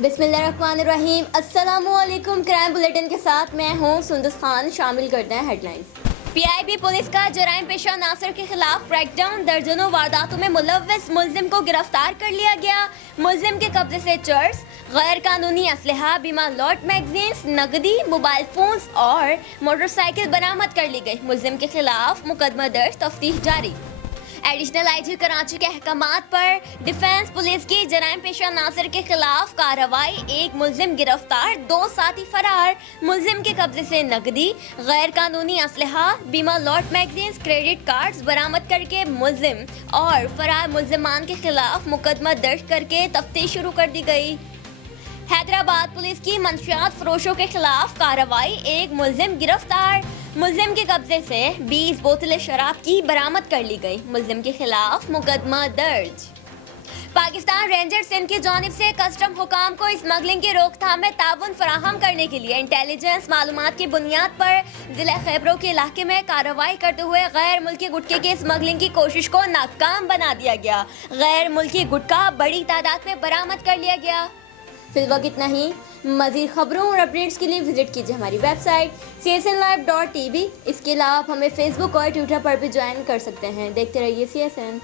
बिस्मिल्लाहिर्रहमानिर्रहीम। अस्सलामुअलैकुम। Crime bulletin के साथ मैं हूँ सुंदस खान। शामिल करते हैं हेडलाइंस। पीआईबी पुलिस का जराइम पेशा नासिर के खिलाफ क्रैकडाउन। दर्जनों वारदातों में मुलव्विस मुलजिम को गिरफ्तार कर लिया गया। मुलजिम के कब्जे से चर्स, गैर कानूनी असलहा, बीमा लॉट मैगजीन्स, नकदी, मोबाइल फोन्स और मोटरसाइकिल बरामद कर ली गई। मुलजिम के खिलाफ मुकदमा दर्ज, तफ्तीश जारी। एडिशनल आईजी कराची के अहकामात पर डिफेंस पुलिस की जराइम पेशा नासिर के खिलाफ कार्रवाई। एक मुलजिम गिरफ्तार, 2 साथी फरार। मुलजिम के कब्जे से नकदी, गैर कानूनी असलहा, बीमा लॉट मैगजीन्स, क्रेडिट कार्ड्स बरामद करके मुलजिम और फरार मुलजिमान के खिलाफ मुकदमा दर्ज करके तफ्तीश शुरू कर दी गई। हैदराबाद पुलिस की मंशियात फरोशों के खिलाफ कार्रवाई। एक मुलजिम गिरफ्तार। मुलजिम के कब्जे से 20 बोतलें शराब की बरामद कर ली गई। मुलजिम के खिलाफ मुकदमा दर्ज। पाकिस्तान रेंजर्स सिंध की जानिब से कस्टम हुकाम को स्मगलिंग की रोकथाम में ताउन फराहम करने के लिए इंटेलिजेंस मालूमात की बुनियाद पर जिला खैबरों के इलाके में कार्रवाई करते हुए गैर मुल्की गुटखे की स्मगलिंग की कोशिश को नाकाम बना दिया गया। गैर मुल्की गुटखा बड़ी तादाद में बरामद कर लिया गया। फिलहाल इतना ही। मज़ीद खबरों और अपडेट्स के लिए विजिट कीजिए हमारी वेबसाइट csnlive.tv। इसके अलावा आप हमें फेसबुक और ट्विटर पर भी ज्वाइन कर सकते हैं। देखते रहिए CSN।